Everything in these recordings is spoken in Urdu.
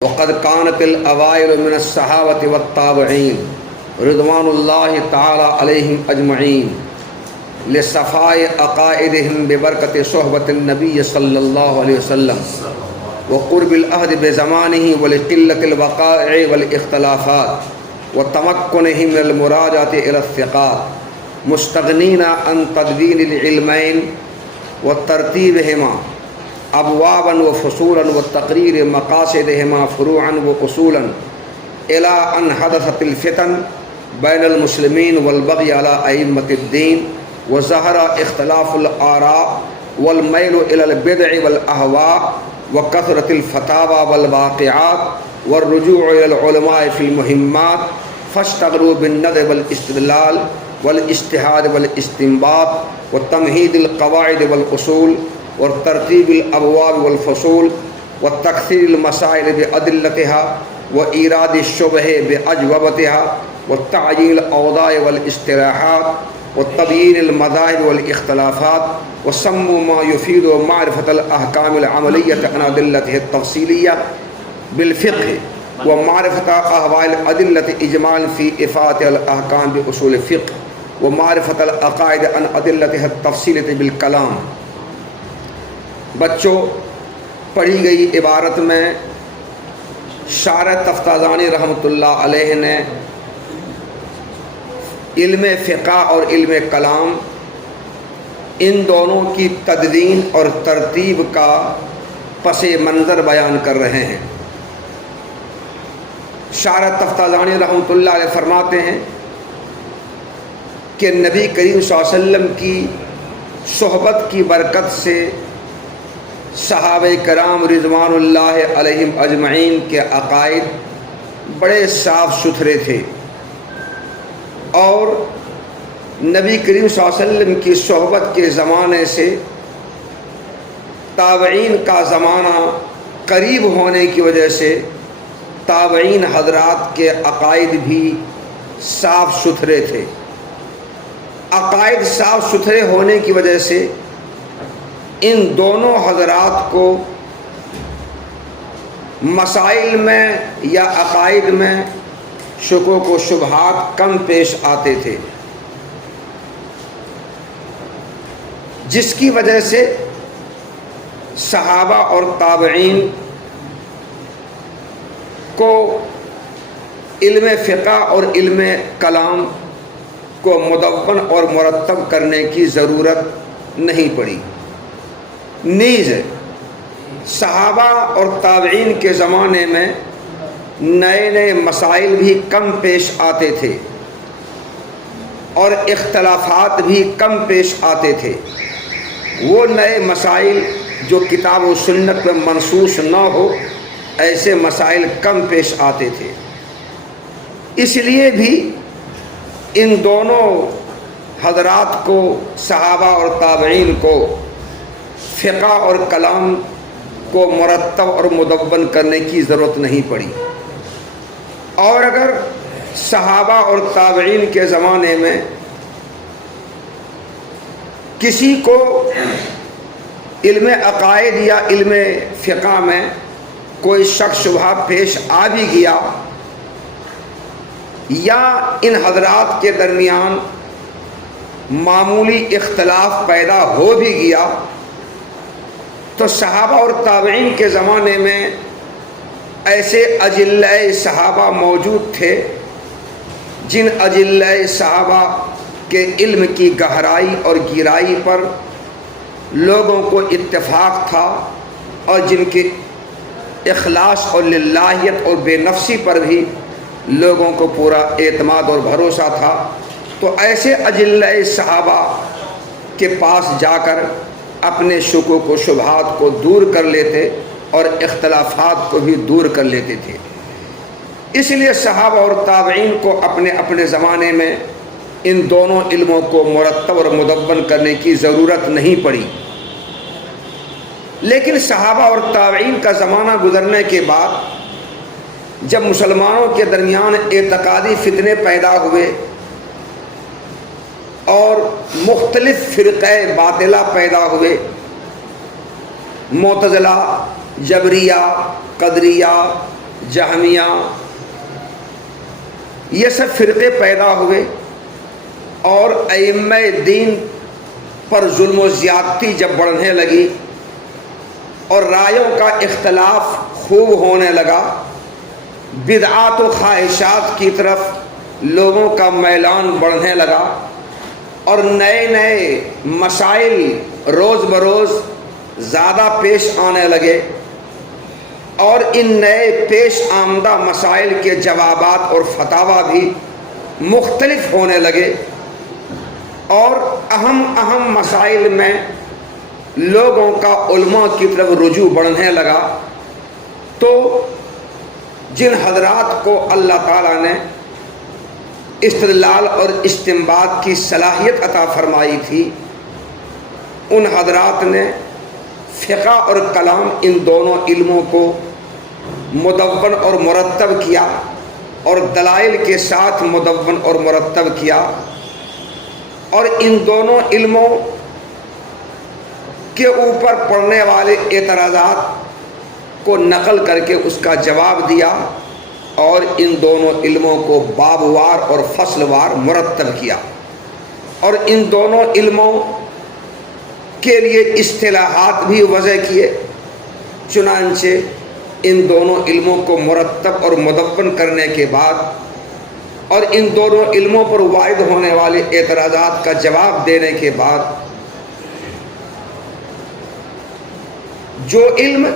وقد كانت الأوائل من الصحابة والتابعين رضوان الله تعالى عليهم أجمعين لصفاء عقائدهم ببركة صحبة النبي صلى الله عليه وسلم وقرب العهد بزمانه ولقلة الوقائع والاختلافات وتمكنهم من المراجعة إلى الثقات مستغنين عن تدوين العلمين وترتيبهما ابوابا وفصولا وتقرير مقاصدهما فروعا واصولا الى ان حدثت الفتن بين المسلمين والبغي على ائمه الدين وظهر اختلاف الاراء والميل الى البدع والاهواء وكثرة الفتاوى والواقعات والرجوع الى العلماء في المهمات فاشتغلوا بالنظر والاستدلال والاجتهاد والاستنباط وتمهيد القواعد والاصول وترتیب الابواب والفصول وتکثیر المسائل بأدلتها وإيراد الشبه بأجوبتها وتعيين الأوضاع والاصطلاحات وتبيين المذاهب والاختلافات وسموا ما يفيد معرفة الأحكام العملية عن أدلته التفصيلية بالفقه ومعرفة أحوال الأدلة إجمالا في إفادة الأحكام بأصول الفقه ومعرفة العقائد عن أدلتها التفصيلية بالكلام۔ بچوں، پڑھی گئی عبارت میں شارح تفتازانی رحمۃ اللہ علیہ نے علم فقہ اور علم کلام ان دونوں کی تدوین اور ترتیب کا پس منظر بیان کر رہے ہیں۔ شارح تفتازانی رحمۃ اللہ علیہ فرماتے ہیں کہ نبی کریم صلی اللہ علیہ وسلم کی صحبت کی برکت سے صحابہ کرام رضوان اللہ علیہم اجمعین کے عقائد بڑے صاف ستھرے تھے، اور نبی کریم صلی اللہ علیہ وسلم کی صحبت کے زمانے سے تابعین کا زمانہ قریب ہونے کی وجہ سے تابعین حضرات کے عقائد بھی صاف ستھرے تھے۔ عقائد صاف ستھرے ہونے کی وجہ سے ان دونوں حضرات کو مسائل میں یا عقائد میں شکوک و شبہات کم پیش آتے تھے، جس کی وجہ سے صحابہ اور تابعین کو علم فقہ اور علم کلام کو مدون اور مرتب کرنے کی ضرورت نہیں پڑی۔ نیز صحابہ اور تابعین کے زمانے میں نئے نئے مسائل بھی کم پیش آتے تھے اور اختلافات بھی کم پیش آتے تھے۔ وہ نئے مسائل جو کتاب و سنت میں منصوص نہ ہو، ایسے مسائل کم پیش آتے تھے۔ اس لیے بھی ان دونوں حضرات کو، صحابہ اور تابعین کو، فقہ اور کلام کو مرتب اور مدون کرنے کی ضرورت نہیں پڑی۔ اور اگر صحابہ اور تابعین کے زمانے میں کسی کو علم عقائد یا علم فقہ میں کوئی شک شبہ پیش آ بھی گیا یا ان حضرات کے درمیان معمولی اختلاف پیدا ہو بھی گیا، تو صحابہ اور تابعین کے زمانے میں ایسے اجلہ صحابہ موجود تھے جن اجلہ صحابہ کے علم کی گہرائی اور گہرائی پر لوگوں کو اتفاق تھا، اور جن کے اخلاص اور للہیت اور بے نفسی پر بھی لوگوں کو پورا اعتماد اور بھروسہ تھا۔ تو ایسے اجلہ صحابہ کے پاس جا کر اپنے شکوک و شبہات کو دور کر لیتے اور اختلافات کو بھی دور کر لیتے تھے۔ اس لیے صحابہ اور تابعین کو اپنے اپنے زمانے میں ان دونوں علموں کو مرتب اور مدون کرنے کی ضرورت نہیں پڑی۔ لیکن صحابہ اور تابعین کا زمانہ گزرنے کے بعد جب مسلمانوں کے درمیان اعتقادی فتنے پیدا ہوئے اور مختلف فرقے باطلہ پیدا ہوئے، معتزلہ، جبریہ، قدریہ، جہمیہ، یہ سب فرقے پیدا ہوئے اور ائمہ دین پر ظلم و زیادتی جب بڑھنے لگی اور رائوں کا اختلاف خوب ہونے لگا، بدعات و خواہشات کی طرف لوگوں کا میلان بڑھنے لگا اور نئے نئے مسائل روز بروز زیادہ پیش آنے لگے اور ان نئے پیش آمدہ مسائل کے جوابات اور فتاویٰ بھی مختلف ہونے لگے اور اہم مسائل میں لوگوں کا علماء کی طرف رجوع بڑھنے لگا، تو جن حضرات کو اللہ تعالیٰ نے استدلال اور استنباط کی صلاحیت عطا فرمائی تھی، ان حضرات نے فقہ اور کلام ان دونوں علموں کو مدون اور مرتب کیا اور دلائل کے ساتھ مدون اور مرتب کیا، اور ان دونوں علموں کے اوپر پڑنے والے اعتراضات کو نقل کر کے اس کا جواب دیا اور ان دونوں علموں کو باب وار اور فصل وار مرتب کیا اور ان دونوں علموں کے لیے اصطلاحات بھی وضع کیے۔ چنانچہ ان دونوں علموں کو مرتب اور مدون کرنے کے بعد اور ان دونوں علموں پر وارد ہونے والے اعتراضات کا جواب دینے کے بعد، جو علم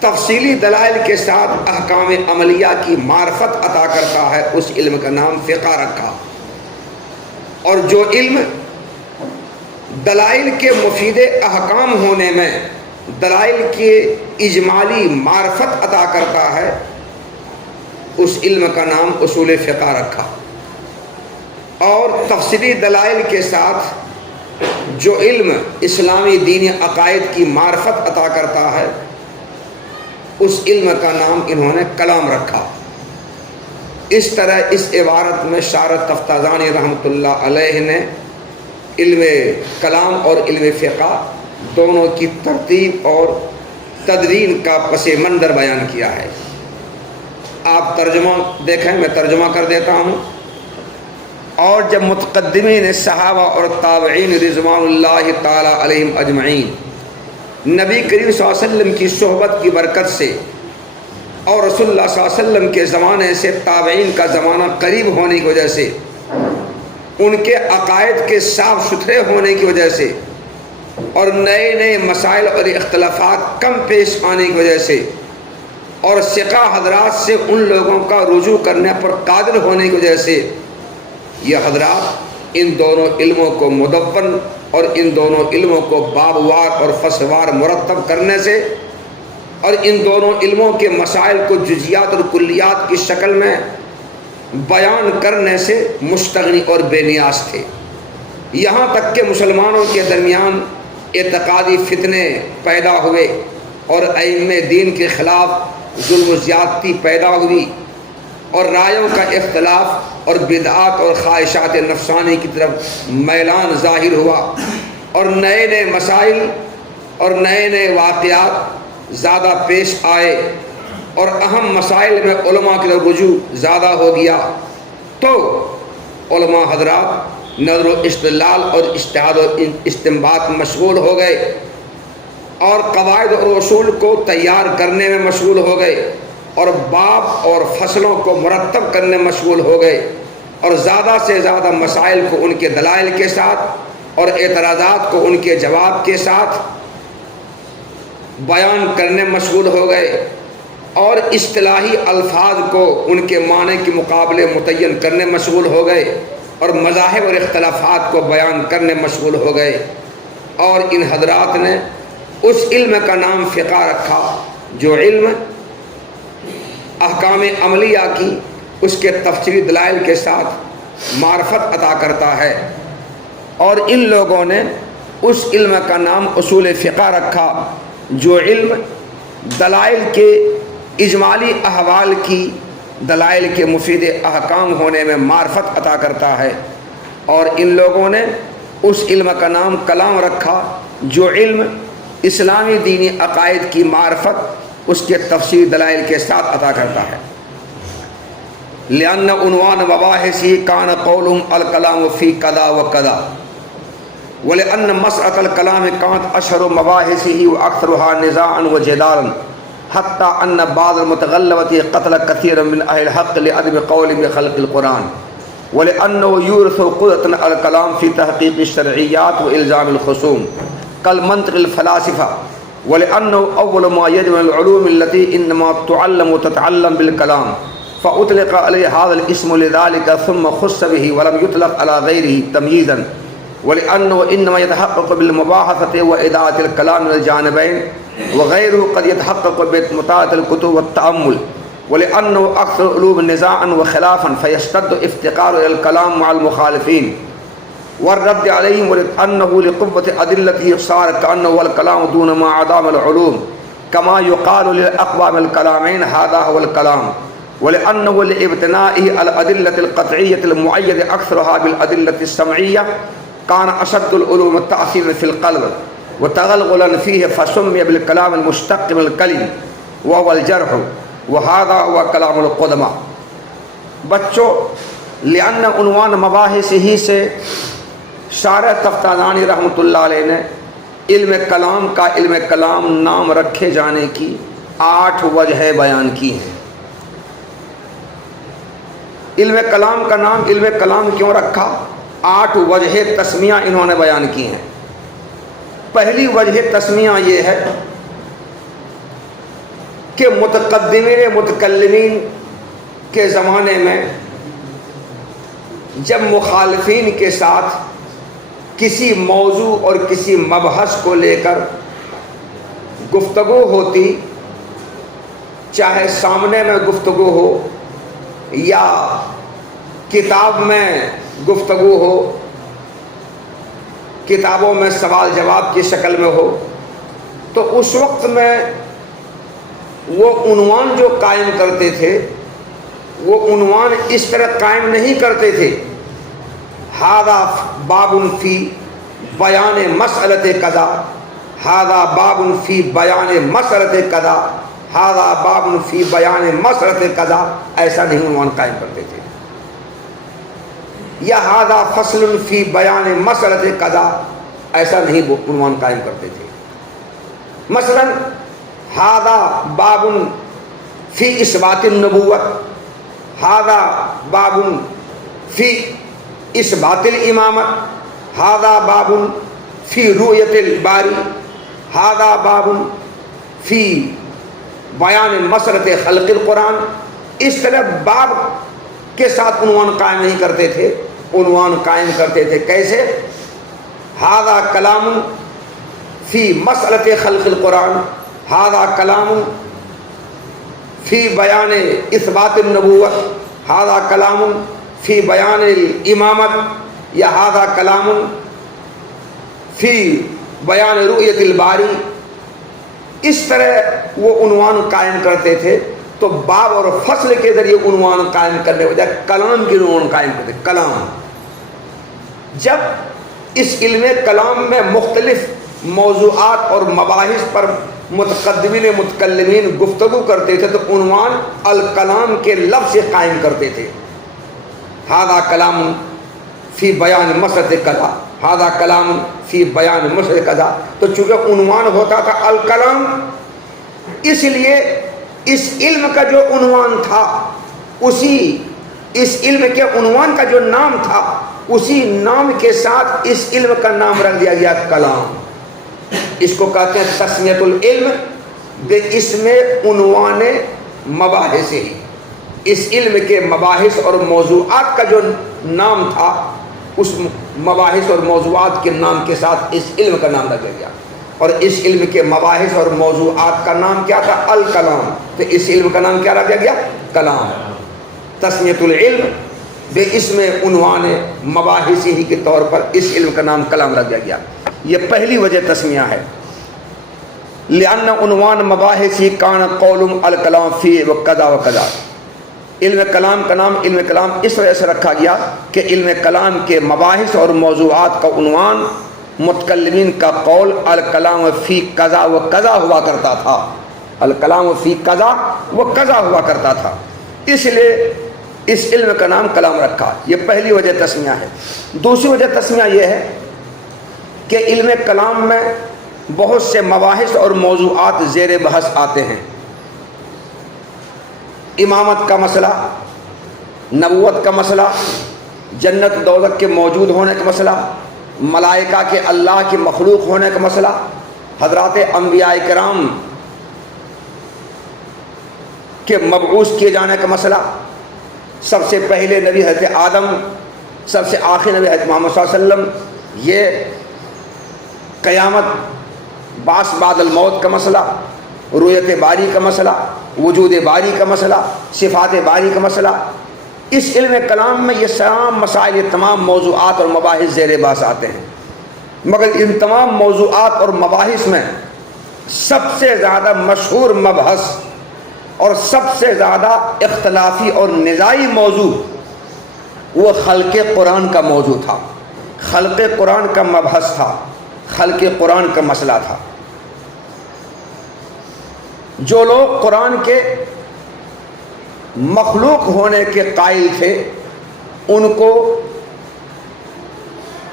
تفصیلی دلائل کے ساتھ احکام عملیہ کی معرفت عطا کرتا ہے اس علم کا نام فقہ رکھا، اور جو علم دلائل کے مفید احکام ہونے میں دلائل کے اجمالی معرفت عطا کرتا ہے اس علم کا نام اصول فقہ رکھا، اور تفصیلی دلائل کے ساتھ جو علم اسلامی دینی عقائد کی معرفت عطا کرتا ہے اس علم کا نام انہوں نے کلام رکھا۔ اس طرح اس عبارت میں شارح تفتازانی رحمۃ اللہ علیہ نے علم کلام اور علم فقہ دونوں کی ترتیب اور تدوین کا پس منظر بیان کیا ہے۔ آپ ترجمہ دیکھیں، میں ترجمہ کر دیتا ہوں۔ اور جب متقدمین صحابہ اور تابعین رضوان اللہ تعالی علیہم اجمعین نبی کریم صلی اللہ علیہ وسلم کی صحبت کی برکت سے اور رسول اللہ صلی اللہ علیہ وسلم کے زمانے سے تابعین کا زمانہ قریب ہونے کی وجہ سے، ان کے عقائد کے صاف ستھرے ہونے کی وجہ سے اور نئے نئے مسائل اور اختلافات کم پیش آنے کی وجہ سے اور ثقہ حضرات سے ان لوگوں کا رجوع کرنے پر قادر ہونے کی وجہ سے، یہ حضرات ان دونوں علموں کو مدون اور ان دونوں علموں کو باب وار اور فصل وار مرتب کرنے سے اور ان دونوں علموں کے مسائل کو جزیات اور کلیات کی شکل میں بیان کرنے سے مستغنی اور بے نیاز تھے، یہاں تک کہ مسلمانوں کے درمیان اعتقادی فتنے پیدا ہوئے اور ائمہ دین کے خلاف ظلم و زیادتی پیدا ہوئی اور رائوں کا اختلاف اور بدعات اور خواہشات نفسانی کی طرف میلان ظاہر ہوا اور نئے نئے مسائل اور نئے نئے واقعات زیادہ پیش آئے اور اہم مسائل میں علماء کی طرف رجوع زیادہ ہو گیا، تو علماء حضرات نظر و استدلال اور اجتہاد و استنباط مشغول ہو گئے اور قواعد اور اصول کو تیار کرنے میں مشغول ہو گئے اور باب اور فصلوں کو مرتب کرنے میں مشغول ہو گئے اور زیادہ سے زیادہ مسائل کو ان کے دلائل کے ساتھ اور اعتراضات کو ان کے جواب کے ساتھ بیان کرنے میں مشغول ہو گئے اور اصطلاحی الفاظ کو ان کے معنی کے مقابلے متعین کرنے میں مشغول ہو گئے اور مذاہب اور اختلافات کو بیان کرنے میں مشغول ہو گئے، اور ان حضرات نے اس علم کا نام فقہ رکھا جو علم احکام عملیہ کی اس کے تفصیلی دلائل کے ساتھ معرفت عطا کرتا ہے، اور ان لوگوں نے اس علم کا نام اصول فقہ رکھا جو علم دلائل کے اجمالی احوال کی دلائل کے مفید احکام ہونے میں معرفت عطا کرتا ہے، اور ان لوگوں نے اس علم کا نام کلام رکھا جو علم اسلامی دینی عقائد کی معرفت اس کے تفسیر دلائل کے ساتھ عطا کرتا ہے۔ لأن عنوان مباحثی کان قولہم الکلام فی کذا و کذا، ولأن مسألة الکلام کانت اشہر مباحثہ واکثرها نزاعا وجدالا حتی ان بعض المتغلبة قتل كثيرا من اہل الحق لعدم قولهم بخلق القرآن، ولأنه يورث قدرة الکلام فی تحقیق الشرعیات والزام الخصوم كالمنطق الفلاسفة، ولأنه أول ما يجب العلوم التي إنما تعلم وتتعلم بالكلام فأطلق عليه هذا الاسم لذلك ثم خص به ولم يطلق على غيره تمييزا، ولأنه إنما يتحقق بالمباحثة وإداءة الكلام من الجانبين، وغيره قد يتحقق بمطالعة الكتب والتأمل، ولأنه أكثر علوم نزاعا وخلافا فيشتد افتقار إلى الكلام مع المخالفين والرد عليهم، ولأنه لقوة أدلته صار كأنه هو الكلام دون ما عدام العلوم، كما يقال للأقوام الكلامين هذا هو الكلام، ولأنه لابتنائه الأدلة القطعية المؤيدة أكثرها بالأدلة السمعية كان أشد العلوم تأثيرا في القلب وتغلغلا فيه فسمي بالكلام المشتق من الكلم وهو الجرح، وهذا هو كلام القدماء۔ بچوں، لأن عنوان مباحث ہی سے شارح تفتازانی رحمۃ اللہ علیہ نے علم کلام کا علم کلام نام رکھے جانے کی 8 وجہیں بیان کی ہیں۔ علم کلام کا نام علم کلام کیوں رکھا؟ 8 وجہ تسمیہ انہوں نے بیان کی ہیں۔ پہلی وجہ تسمیہ یہ ہے کہ متقدمین متکلمین کے زمانے میں جب مخالفین کے ساتھ کسی موضوع اور کسی مبحث کو لے کر گفتگو ہوتی، چاہے سامنے میں گفتگو ہو یا کتاب میں گفتگو ہو، کتابوں میں سوال جواب کی شکل میں ہو، تو اس وقت میں وہ عنوان جو قائم کرتے تھے وہ عنوان اس طرح قائم نہیں کرتے تھے ھذا باب فی بیان مسئلۃ کذا، ھذا باب فی بیان مسئلۃ کذا، ھذا باب فی بیان مسئلۃ کذا، ایسا نہیں عنوان قائم کرتے تھے، یا ھذا فصل فی بیان مسئلۃ کذا، ایسا نہیں عنوان قائم کرتے تھے۔ مثلا ھذا باب فی اثبات النبوت، ھذا باب فی اثبات الامامت، ھذا باب فی رؤیت الباری، ھذا باب فی بیان مسئلۃ خلق القرآن۔ اس طرح باب کے ساتھ عنوان قائم نہیں کرتے تھے، عنوان قائم کرتے تھے کیسے؟ ھذا کلام فی مسئلۃ خلق القرآن، ھذا کلام فی بیان اثبات النبوت، ھذا کلام فی بیان الامامت، یا ھذا کلام فی بیان رؤیت الباری۔ اس طرح وہ عنوان قائم کرتے تھے۔ تو باب اور فصل کے ذریعے عنوان قائم کرنے وجہ کلام کی عنوان قائم کرتے کلام۔ جب اس علم کلام میں مختلف موضوعات اور مباحث پر متقدمین متکلمین گفتگو کرتے تھے تو عنوان الکلام کے لفظ سے قائم کرتے تھے، ھذا کلام فی بیان مسئلۃ کذا، ھذا کلام فی بیان مسئلۃ کذا۔ تو چونکہ عنوان ہوتا تھا الکلام، اس لیے اس علم کا جو عنوان تھا اس علم کے عنوان کا جو نام تھا اسی نام کے ساتھ اس علم کا نام رکھ دیا گیا کلام۔ اس کو کہتے ہیں تسمیۃ العلم باسم عنوان مباحث ہی۔ اس علم کے مباحث اور موضوعات کا جو نام تھا اس مباحث اور موضوعات کے نام کے ساتھ اس علم کا نام رکھ گیا، اور اس علم کے مباحث اور موضوعات کا نام کیا تھا؟ الکلام۔ تو اس علم کا نام کیا رکھا گیا؟ کلام۔ تسمیۃ العلم باسم عنوان مباحث ہی کے طور پر اس علم کا نام کلام رکھا گیا۔ یہ پہلی وجہ تسمیہ ہے۔ لأن عنوان مباحث ہی کان قولم الکلام فی وکذا وکذا۔ علم کلام کا نام علم کلام اس وجہ سے رکھا گیا کہ علم کلام کے مباحث اور موضوعات کا عنوان متکلمین کا قول الکلام فی کذا و کذا ہوا کرتا تھا، الکلام فی قضا، وہ قضا ہوا کرتا تھا، اس لیے اس علم کا نام کلام رکھا۔ یہ پہلی وجہ تسمیہ ہے۔ دوسری وجہ تسمیہ یہ ہے کہ علم کلام میں بہت سے مباحث اور موضوعات زیر بحث آتے ہیں۔ امامت کا مسئلہ، نبوت کا مسئلہ، جنت دوزخ کے موجود ہونے کا مسئلہ، ملائکہ کے اللہ کی مخلوق ہونے کا مسئلہ، حضرات انبیاء کرام کے مبعوث کیے جانے کا مسئلہ، سب سے پہلے نبی حضرت آدم، سب سے آخری نبی حضرت محمد صلی اللہ علیہ وسلم، یہ قیامت، بعث بعد الموت کا مسئلہ، رؤیت باری کا مسئلہ، وجود باری کا مسئلہ، صفات باری کا مسئلہ، اس علم کلام میں یہ تمام مسائل، یہ تمام موضوعات اور مباحث زیر بحث آتے ہیں۔ مگر ان تمام موضوعات اور مباحث میں سب سے زیادہ مشہور مبحث اور سب سے زیادہ اختلافی اور نزاعی موضوع وہ خلق قرآن کا موضوع تھا، خلق قرآن کا مبحث تھا، خلق قرآن کا مسئلہ تھا۔ جو لوگ قرآن کے مخلوق ہونے کے قائل تھے، ان کو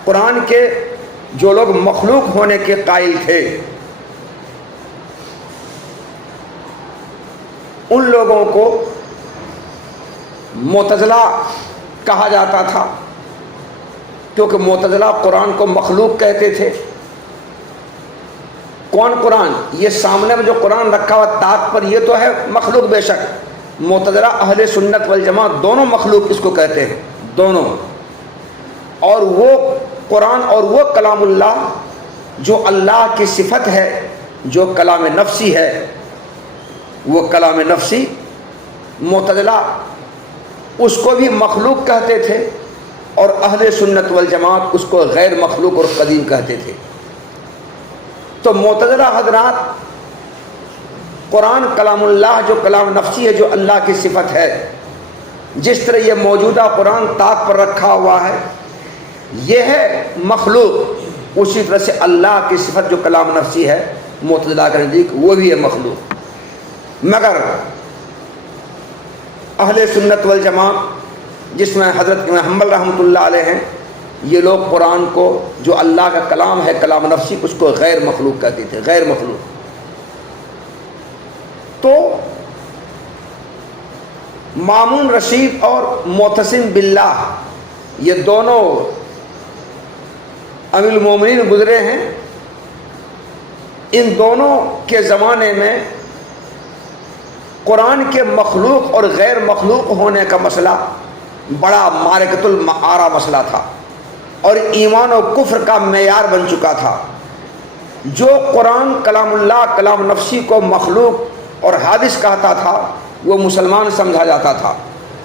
قرآن کے جو لوگ مخلوق ہونے کے قائل تھے، ان لوگوں کو معتزلہ کہا جاتا تھا، کیونکہ معتزلہ قرآن کو مخلوق کہتے تھے۔ کون قرآن؟ یہ سامنے میں جو قرآن رکھا ہوا طاق پر، یہ تو ہے مخلوق بے شک۔ معتزلہ اہل سنت والجماعت دونوں مخلوق اس کو کہتے ہیں، دونوں۔ اور وہ قرآن اور وہ کلام اللہ جو اللہ کی صفت ہے، جو کلام نفسی ہے، وہ کلام نفسی معتزلہ اس کو بھی مخلوق کہتے تھے، اور اہل سنت والجماعت اس کو غیر مخلوق اور قدیم کہتے تھے۔ تو معتزلہ حضرات قرآن کلام اللہ جو کلام نفسی ہے، جو اللہ کی صفت ہے، جس طرح یہ موجودہ قرآن طاق پر رکھا ہوا ہے، یہ ہے مخلوق، اسی طرح سے اللہ کی صفت جو کلام نفسی ہے معتزلہ کے نزدیک وہ بھی ہے مخلوق۔ مگر اہل سنت والجماعت جس میں حضرت امام حنبل رحمۃ اللہ علیہ ہیں، یہ لوگ قرآن کو جو اللہ کا کلام ہے، کلام نفسی، اس کو غیر مخلوق کہتے تھے، غیر مخلوق۔ تو مامون رشید اور معتصم باللہ یہ دونوں امیر المومنین گزرے ہیں، ان دونوں کے زمانے میں قرآن کے مخلوق اور غیر مخلوق ہونے کا مسئلہ بڑا معرکۃ المعارہ مسئلہ تھا، اور ایمان و کفر کا معیار بن چکا تھا۔ جو قرآن کلام اللہ کلام نفسی کو مخلوق اور حادث کہتا تھا وہ مسلمان سمجھا جاتا تھا،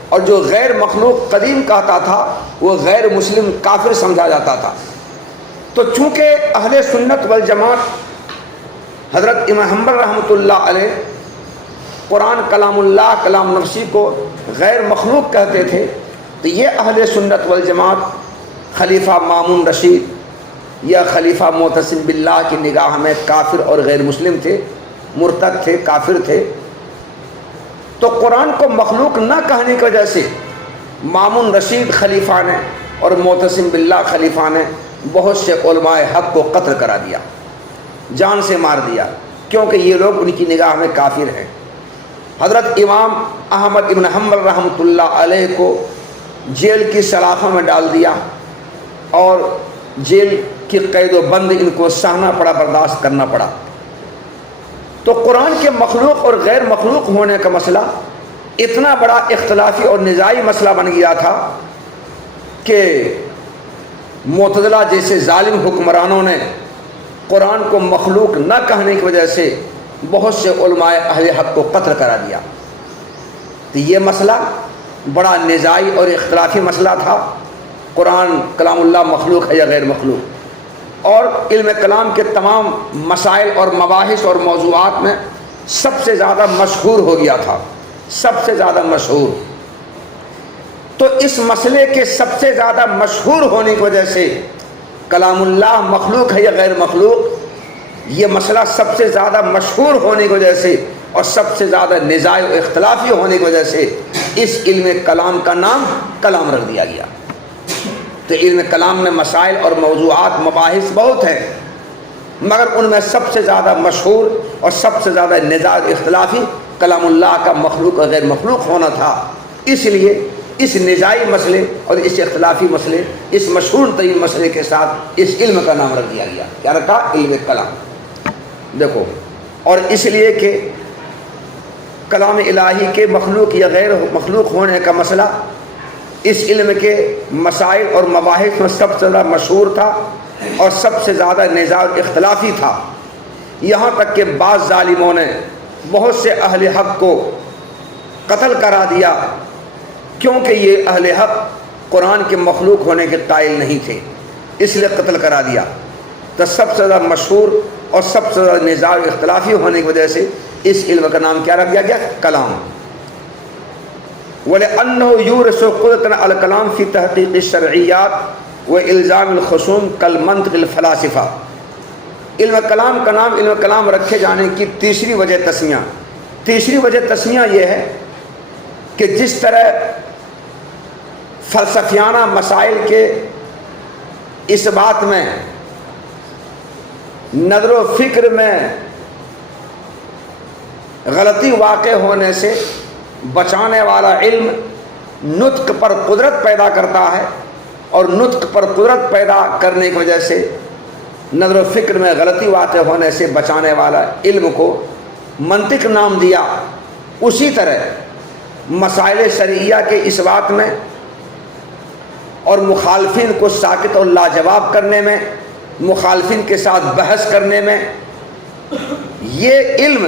اور جو غیر مخلوق قدیم کہتا تھا وہ غیر مسلم کافر سمجھا جاتا تھا۔ تو چونکہ اہل سنت والجماعت حضرت امام حنبل رحمۃ اللہ علیہ قرآن کلام اللہ کلام نفسی کو غیر مخلوق کہتے تھے، تو یہ اہل سنت والجماعت خلیفہ مامون رشید یا خلیفہ معتصم باللہ کی نگاہ میں کافر اور غیر مسلم تھے، مرتد تھے، کافر تھے۔ تو قرآن کو مخلوق نہ کہنے کی وجہ سے مامون رشید خلیفہ نے اور معتصم باللہ خلیفہ نے بہت سے علماء حق کو قتل کرا دیا، جان سے مار دیا، کیونکہ یہ لوگ ان کی نگاہ میں کافر ہیں۔ حضرت امام احمد ابن حنبل رحمۃ اللہ علیہ کو جیل کی سلاخوں میں ڈال دیا، اور جیل کی قید و بند ان کو سہنا پڑا، برداشت کرنا پڑا۔ تو قرآن کے مخلوق اور غیر مخلوق ہونے کا مسئلہ اتنا بڑا اختلافی اور نزاعی مسئلہ بن گیا تھا کہ معتزلہ جیسے ظالم حکمرانوں نے قرآن کو مخلوق نہ کہنے کی وجہ سے بہت سے علماء اہل حق کو قتل کرا دیا۔ تو یہ مسئلہ بڑا نزاعی اور اختلافی مسئلہ تھا، قرآن کلام اللہ مخلوق ہے یا غیر مخلوق۔ اور علم کلام کے تمام مسائل اور مباحث اور موضوعات میں سب سے زیادہ مشہور ہو گیا تھا، سب سے زیادہ مشہور۔ تو اس مسئلے کے سب سے زیادہ مشہور ہونے کی وجہ سے کلام اللہ مخلوق ہے یا غیر مخلوق، یہ مسئلہ سب سے زیادہ مشہور ہونے کی وجہ سے اور سب سے زیادہ نزاع و اختلافی ہونے کی وجہ سے اس علم کلام کا نام کلام رکھ دیا گیا۔ تو علم کلام میں مسائل اور موضوعات مباحث بہت ہیں، مگر ان میں سب سے زیادہ مشہور اور سب سے زیادہ نزاع و اختلافی کلام اللہ کا مخلوق اور غیر مخلوق ہونا تھا۔ اس لیے اس نزاعی مسئلے اور اس اختلافی مسئلے، اس مشہور ترین مسئلے کے ساتھ اس علم کا نام رکھ دیا گیا۔ کیا رکھا؟ علم کلام۔ دیکھو، اور اس لیے کہ کلام الہی کے مخلوق یا غیر مخلوق ہونے کا مسئلہ اس علم کے مسائل اور مباحث میں سب سے زیادہ مشہور تھا اور سب سے زیادہ نزاع و اختلافی تھا، یہاں تک کہ بعض ظالموں نے بہت سے اہل حق کو قتل کرا دیا، کیونکہ یہ اہل حق قرآن کے مخلوق ہونے کے قائل نہیں تھے، اس لیے قتل کرا دیا۔ تو سب سے زیادہ مشہور اور سب سے زیادہ نزاع و اختلافی ہونے کی وجہ سے اس علم کا نام کیا رکھ دیا گیا؟ کلام۔ وَلِأَنَّهُ يُورِثُ قُدْرَةً عَلَى الْكَلَامِ فِي تَحْقِيقِ الشَّرْعِيَّاتِ وَإِلْزَامِ الْخُصُومِ كَالْمَنْطِقِ الْفَلَاسِفَةِ۔ علم کلام کا نام علم کلام رکھے جانے کی تیسری وجہ تسمیہ یہ ہے کہ جس طرح فلسفیانہ مسائل کے اس بات میں نظر و فکر میں غلطی واقع ہونے سے بچانے والا علم نطق پر قدرت پیدا کرتا ہے، اور نطق پر قدرت پیدا کرنے کی وجہ سے نظر و فکر میں غلطی واقع ہونے سے بچانے والا علم کو منطق نام دیا، اسی طرح مسائل شرعیہ کے اس بات میں اور مخالفین کو ساکت اور لاجواب کرنے میں، مخالفین کے ساتھ بحث کرنے میں، یہ علم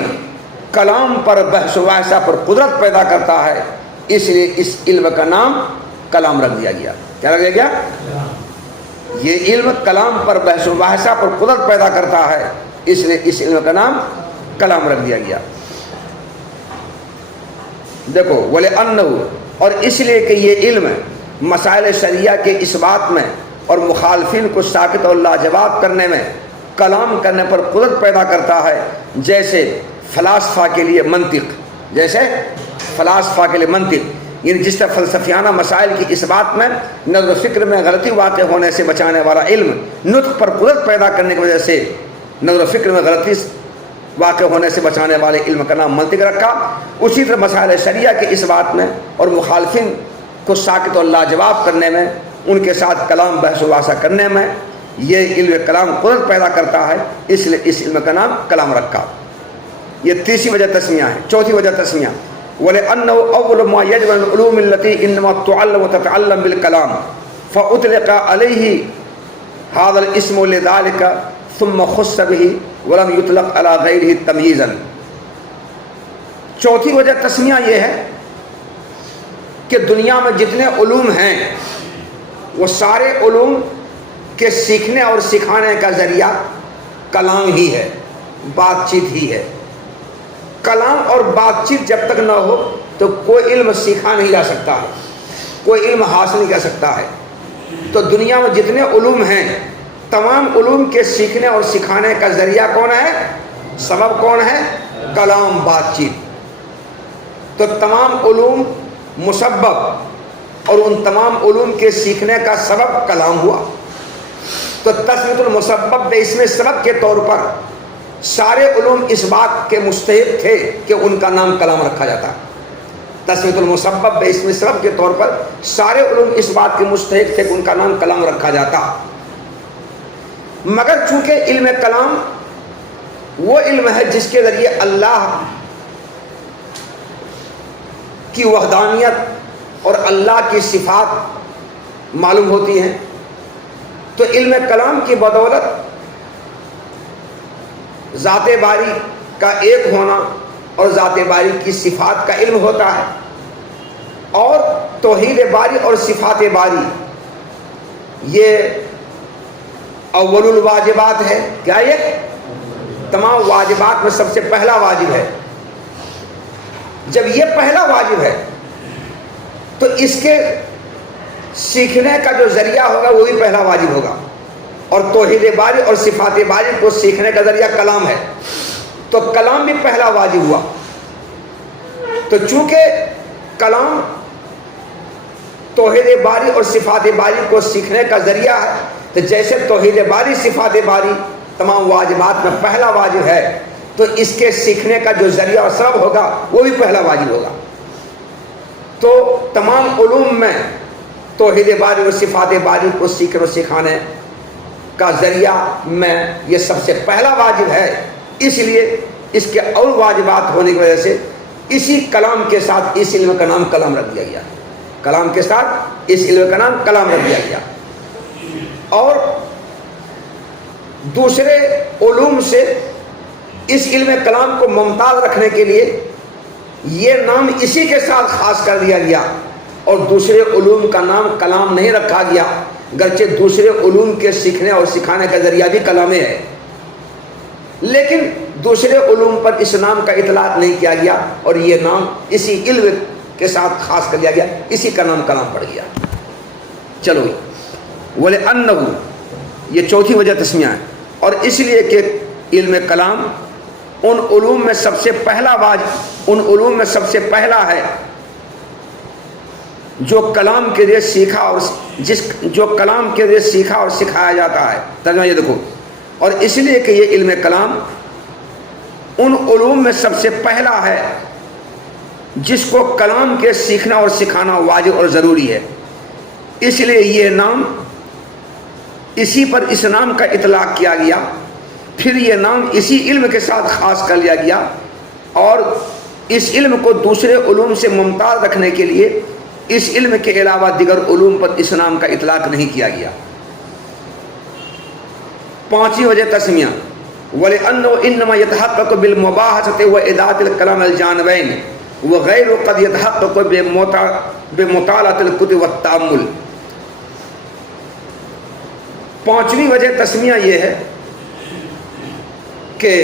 کلام پر بحث و مباحثہ پر قدرت پیدا کرتا ہے، اس لیے اس علم کا نام کلام رکھ دیا گیا۔ کیا رکھ دیا گیا؟ یہ علم کلام پر بحث و مباحثہ پر قدرت پیدا کرتا ہے، اس لیے اس علم کا نام کلام رکھ دیا گیا۔ دیکھو، وَلِأَنَّهُ، اور اس لیے کہ یہ علم مسائل شرعیہ کے اس بات میں اور مخالفین کو ساکت اور لاجواب کرنے میں، کلام کرنے پر قدرت پیدا کرتا ہے، جیسے فلاسفہ کے لیے منطق، یعنی جس طرح فلسفیانہ مسائل کی اس بات میں نظر و فکر میں غلطی واقع ہونے سے بچانے والا علم نطق پر قدرت پیدا کرنے کی وجہ سے نظر و فکر میں غلطی واقع ہونے سے بچانے والے علم کا نام منطق رکھا، اسی طرح مسائل شرعیہ کے اس بات میں اور مخالفین کو ساکت اور لاجواب کرنے میں، ان کے ساتھ کلام بحث و مباحثہ کرنے میں یہ علم کلام قدرت پیدا کرتا ہے، اس لیے اس علم کا نام کلام رکھا۔ یہ تیسری وجہ تسمیہ ہے۔ چوتھی وجہ تسمیہ، وَلِأَنَّهُ أَوَّلُ مَا يَجْمَعُ الْعُلُومِ الَّتِي إِنَّمَا تُعَلَّمُ وَتَتَعَلَّمُ بِالْكَلَامِ فَأُطْلِقَ عَلَيْهِ هَذَا الْاسْمُ لِذَلِكَ ثُمَّ خُصَّ بِهِ وَلَمْ يُطْلَقْ عَلَى غَيْرِهِ تَمْيِيزًا۔ چوتھی وجہ تسمیہ یہ ہے کہ دنیا میں جتنے علوم ہیں وہ سارے علوم کے سیکھنے اور سکھانے کا ذریعہ کلام ہی ہے، بات چیت ہی ہے۔ کلام اور بات چیت جب تک نہ ہو تو کوئی علم سیکھا نہیں جا سکتا ہے، کوئی علم حاصل نہیں کر سکتا ہے۔ تو دنیا میں جتنے علوم ہیں، تمام علوم کے سیکھنے اور سکھانے کا ذریعہ کون ہے؟ سبب کون ہے؟ کلام، بات چیت۔ تو تمام علوم مسبب اور ان تمام علوم کے سیکھنے کا سبب کلام ہوا۔ تو تسمیۃ المسبب باسم سبب کے طور پر سارے علوم اس بات کے مستحق تھے کہ ان کا نام کلام رکھا جاتا۔ تسمیۃ المسبب باسم سبب کے طور پر سارے علوم اس بات کے مستحق تھے کہ ان کا نام کلام رکھا جاتا، مگر چونکہ علم کلام وہ علم ہے جس کے ذریعے اللہ کی وحدانیت اور اللہ کی صفات معلوم ہوتی ہیں، تو علم کلام کی بدولت ذات باری کا ایک ہونا اور ذات باری کی صفات کا علم ہوتا ہے، اور توحید باری اور صفات باری یہ اول الواجبات ہے۔ کیا یہ تمام واجبات میں سب سے پہلا واجب ہے؟ جب یہ پہلا واجب ہے تو اس کے سیکھنے کا جو ذریعہ ہوگا وہ بھی پہلا واجب ہوگا، اور توحید باری اور صفات باری کو سیکھنے کا ذریعہ کلام ہے، تو کلام بھی پہلا واجب ہوا۔ تو چونکہ کلام توحید باری اور صفات باری کو سیکھنے کا ذریعہ ہے، تو جیسے توحید باری صفات باری تمام واجبات میں پہلا واجب ہے، تو اس کے سیکھنے کا جو ذریعہ اور سبب ہوگا وہ بھی پہلا واجب ہوگا۔ تو تمام علوم میں توحید باری اور صفات باری کو سیکھنے اور سکھانے کا ذریعہ میں یہ سب سے پہلا واجب ہے، اس لیے اس کے اور واجبات ہونے کی وجہ سے اسی کلام کے ساتھ اس علم کا نام کلام رکھ دیا گیا، کلام کے ساتھ اس علم کا نام کلام رکھ دیا گیا۔ اور دوسرے علوم سے اس علم کلام کو ممتاز رکھنے کے لیے یہ نام اسی کے ساتھ خاص کر دیا گیا، اور دوسرے علوم کا نام کلام نہیں رکھا گیا، گرچہ دوسرے علوم کے سیکھنے اور سکھانے کا ذریعہ بھی کلام ہے، لیکن دوسرے علوم پر اس نام کا اطلاق نہیں کیا گیا، اور یہ نام اسی علم کے ساتھ خاص کر دیا گیا، اسی کا نام کلام پڑ گیا۔ چلو وَلِأَنَّهُ، یہ چوتھی وجہ تسمیہ ہے، اور اس لیے کہ علم کلام ان علوم میں سب سے پہلا ان علوم میں سب سے پہلا ہے جو کلام کے ذریعے سیکھا اور جو کلام کے ذریعے سیکھا اور سکھایا جاتا ہے۔ ترجمہ یہ دیکھو، اور اس لیے کہ یہ علم کلام ان علوم میں سب سے پہلا ہے جس کو کلام کے سیکھنا اور سکھانا واجب اور ضروری ہے، اس لیے یہ نام اسی پر اس نام کا اطلاق کیا گیا، پھر یہ نام اسی علم کے ساتھ خاص کر لیا گیا، اور اس علم کو دوسرے علوم سے ممتاز رکھنے کے لیے اس علم کے علاوہ دیگر علوم پر اس نام کا اطلاق نہیں کیا گیا۔ پانچویں وجہ تسمیہ، وَلِأَنَّهُ إِنَّمَا يَتَحَقَّقُ بِالْمُبَاحَثَةِ وَإِذَاعَةِ الْكَلَامِ الْجَانِبَيْنِ وَغَيْرُ قَدْ يَتَحَقَّقُ بِمُطَالَعَةِ الْكُتُبِ وَالتَّأَمُّلِ۔ پانچویں وجہ تسمیہ یہ ہے کہ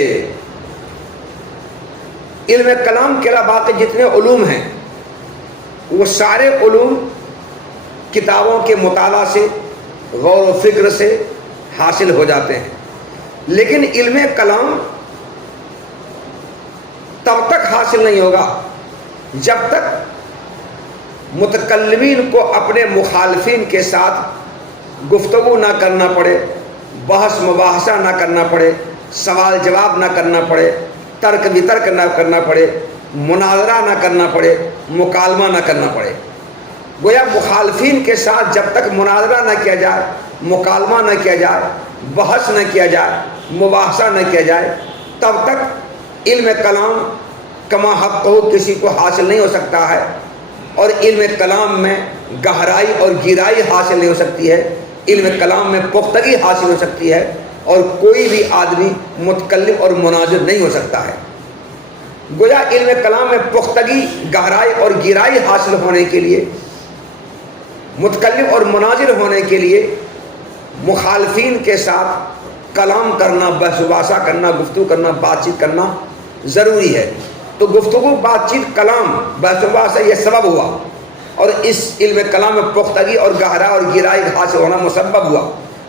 علم کلام کے علاوہ باقی جتنے علوم ہیں وہ سارے علوم کتابوں کے مطالعہ سے، غور و فکر سے حاصل ہو جاتے ہیں، لیکن علم کلام تب تک حاصل نہیں ہوگا جب تک متکلمین کو اپنے مخالفین کے ساتھ گفتگو نہ کرنا پڑے، بحث مباحثہ نہ کرنا پڑے، سوال جواب نہ کرنا پڑے، ترک وترک نہ کرنا پڑے، مناظرہ نہ کرنا پڑے، مکالمہ نہ کرنا پڑے۔ گویا مخالفین کے ساتھ جب تک مناظرہ نہ کیا جائے، مکالمہ نہ کیا جائے، بحث نہ کیا جائے، مباحثہ نہ کیا جائے، تب تک علم کلام کما حق ہو کسی کو حاصل نہیں ہو سکتا ہے، اور علم کلام میں گہرائی اور گہرائی حاصل نہیں ہو سکتی ہے، علم کلام میں پختگی حاصل ہو سکتی ہے، اور کوئی بھی آدمی متکلم اور مناظر نہیں ہو سکتا ہے۔ گویا علم کلام میں پختگی، گہرائی اور گہرائی حاصل ہونے کے لیے، متکلم اور مناظر ہونے کے لیے مخالفین کے ساتھ کلام کرنا، بحث وباسا کرنا، گفتگو کرنا، بات چیت کرنا ضروری ہے۔ تو گفتگو، بات چیت، کلام، بحث وباسا یہ سبب ہوا، اور اس علم کلام میں پختگی اور گہرائی اور گہرائی حاصل ہونا مسبب ہوا،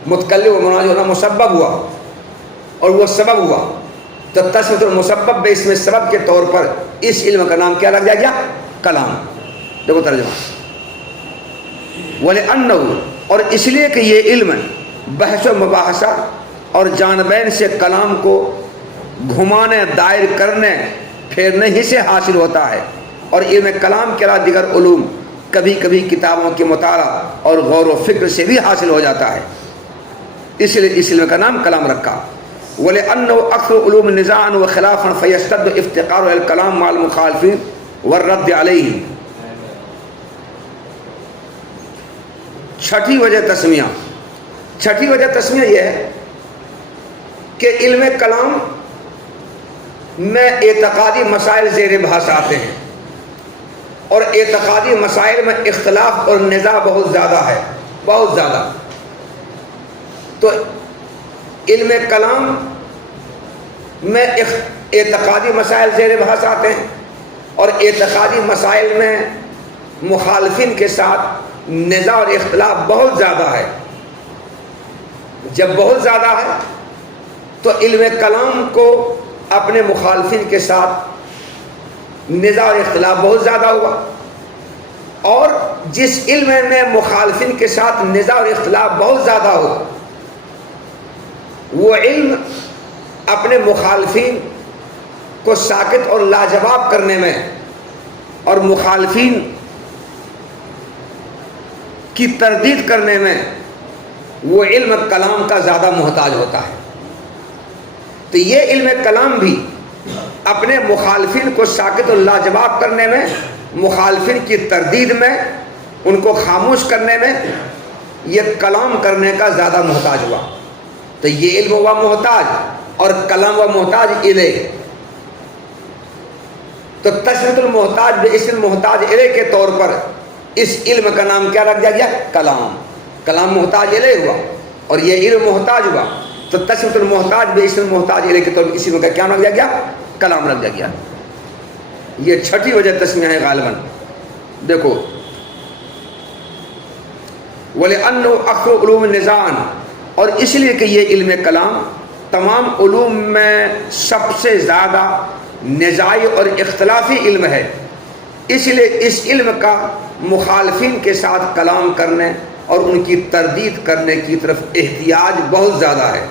متکلم اور مناظر ہونا مسبب ہوا، اور وہ سبب ہوا، تو تسمیۃ المسبب بے اسم سبب کے طور پر اس علم کا نام کیا لگ جائے گا؟ کلام۔ دیکھو ترجمہ، وَلِأَنَّهُ، اور اس لیے کہ یہ علم بحث و مباحثہ اور جانبین سے کلام کو گھمانے، دائر کرنے، پھیرنے ہی سے حاصل ہوتا ہے، اور علم کلام کے علاوہ دیگر علوم کبھی کبھی کتابوں کے مطالعہ اور غور و فکر سے بھی حاصل ہو جاتا ہے، اس لیے اس علم کا نام کلام رکھا۔ وَلِأَنَّهُ أَكْثَرُ الْعُلُومِ نِزَاعًا وَخِلَافًا فَيَشْتَدُّ افتقار الكلام مع المخالفين والرد عليهم۔ چھٹی وجہ تسمیہ یہ ہے کہ علم کلام میں اعتقادی مسائل زیر بحث آتے ہیں، اور اعتقادی مسائل میں اختلاف اور نزاع بہت زیادہ ہے، بہت زیادہ۔ تو علم کلام میں اعتقادی مسائل زیر بحث آتے ہیں، اور اعتقادی مسائل میں مخالفین کے ساتھ نزاع اور اختلاف بہت زیادہ ہے۔ جب بہت زیادہ ہے تو علم کلام کو اپنے مخالفین کے ساتھ نزاع اور اختلاف بہت زیادہ ہوا، اور جس علم میں مخالفین کے ساتھ نزاع اور اختلاف بہت زیادہ ہو، وہ علم اپنے مخالفین کو ساکت اور لاجواب کرنے میں اور مخالفین کی تردید کرنے میں وہ علم کلام کا زیادہ محتاج ہوتا ہے۔ تو یہ علم کلام بھی اپنے مخالفین کو ساکت اور لاجواب کرنے میں، مخالفین کی تردید میں، ان کو خاموش کرنے میں یہ کلام کرنے کا زیادہ محتاج ہوا۔ تو یہ علم ہوا محتاج اور کلام ہوا محتاج الیہ۔ تو تشریط المحتاج باسم محتاج الیہ کے طور پر اس علم کا نام کیا رکھ دیا گیا؟ کلام۔ کلام محتاج الیہ ہوا اور یہ علم محتاج ہوا، تو تشریط المحتاج باسم محتاج الیہ کے طور پر اس علم کا کیا رکھ دیا گیا؟ کلام رکھ دیا گیا۔ یہ چھٹی وجہ تسمیہ ہے غالباً۔ دیکھو، وَلِأَنَّهُ أَخْرُ عُلُومِ النِّزَاعِ، اور اس لیے کہ یہ علم کلام تمام علوم میں سب سے زیادہ نزاعی اور اختلافی علم ہے، اس لیے اس علم کا مخالفین کے ساتھ کلام کرنے اور ان کی تردید کرنے کی طرف احتیاج بہت زیادہ ہے۔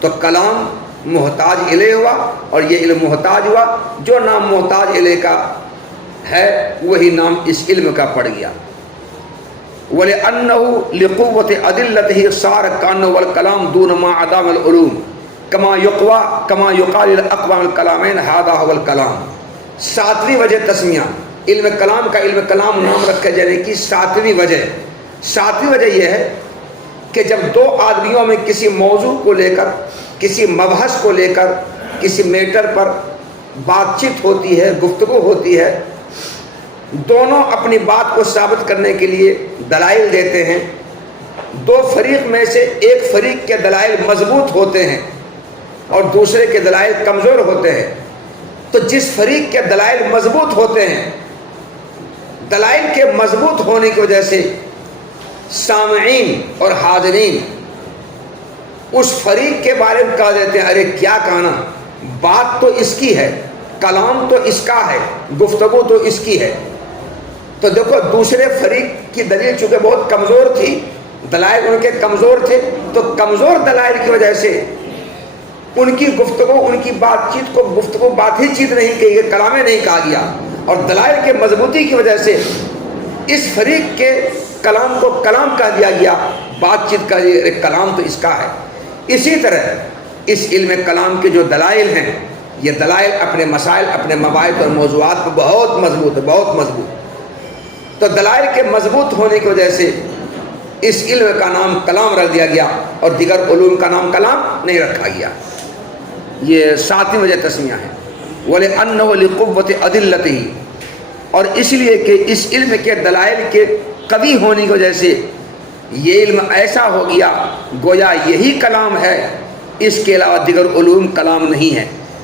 تو کلام محتاج الیہ ہوا اور یہ علم محتاج ہوا۔ جو نام محتاج الیہ کا ہے وہی نام اس علم کا پڑ گیا۔ وَلِأَنَّهُ لِقُوَّةِ أَدِلَّتِهِ صَارَ كَأَنَّهُ وَالْكَلَامُ دُونَ مَا عَدَامَ الْعُلُومِ كَمَا يُقَالُ لِلْأَقْوَامِ الْكَلَامَيْنِ هَذَا هُوَ الْكَلَامُ۔ ساتویں وجہ تسمیہ، علم کلام کا علم کلام نام رکھے جانے کی ساتویں وجہ یہ ہے کہ جب دو آدمیوں میں کسی موضوع کو لے کر، کسی مبحث کو لے کر، کسی میٹر پر بات چیت ہوتی ہے، گفتگو ہوتی ہے، دونوں اپنی بات کو ثابت کرنے کے لیے دلائل دیتے ہیں، دو فریق میں سے ایک فریق کے دلائل مضبوط ہوتے ہیں اور دوسرے کے دلائل کمزور ہوتے ہیں، تو جس فریق کے دلائل مضبوط ہوتے ہیں، دلائل کے مضبوط ہونے کی وجہ سے سامعین اور حاضرین اس فریق کے بارے میں کہہ دیتے ہیں ارے کیا کہنا، بات تو اس کی ہے، کلام تو اس کا ہے، گفتگو تو اس کی ہے۔ تو دیکھو دوسرے فریق کی دلیل چونکہ بہت کمزور تھی، دلائل ان کے کمزور تھے، تو کمزور دلائل کی وجہ سے ان کی گفتگو، ان کی بات چیت کو گفتگو بات ہی چیت نہیں کہی گئی، کلامیں نہیں کہا گیا، اور دلائل کے مضبوطی کی وجہ سے اس فریق کے کلام کو کلام کہہ دیا گیا، بات چیت کا کلام تو اس کا ہے۔ اسی طرح اس علم کلام کے جو دلائل ہیں، یہ دلائل اپنے مسائل، اپنے مباحث اور موضوعات پر بہت مضبوط ہے، بہت مضبوط۔ تو دلائل کے مضبوط ہونے کی وجہ سے اس علم کا نام کلام رکھ دیا گیا اور دیگر علوم کا نام کلام نہیں رکھا گیا۔ یہ ساتویں وجہ تسمیہ ہے۔ وَلِأَنَّهُ لِقُوَّةِ أَدِلَّتِهِ، اور اس لیے کہ اس علم کے دلائل کے قوی ہونے کی وجہ سے یہ علم ایسا ہو گیا گویا یہی کلام ہے، اس کے علاوہ دیگر علوم کلام نہیں ہے۔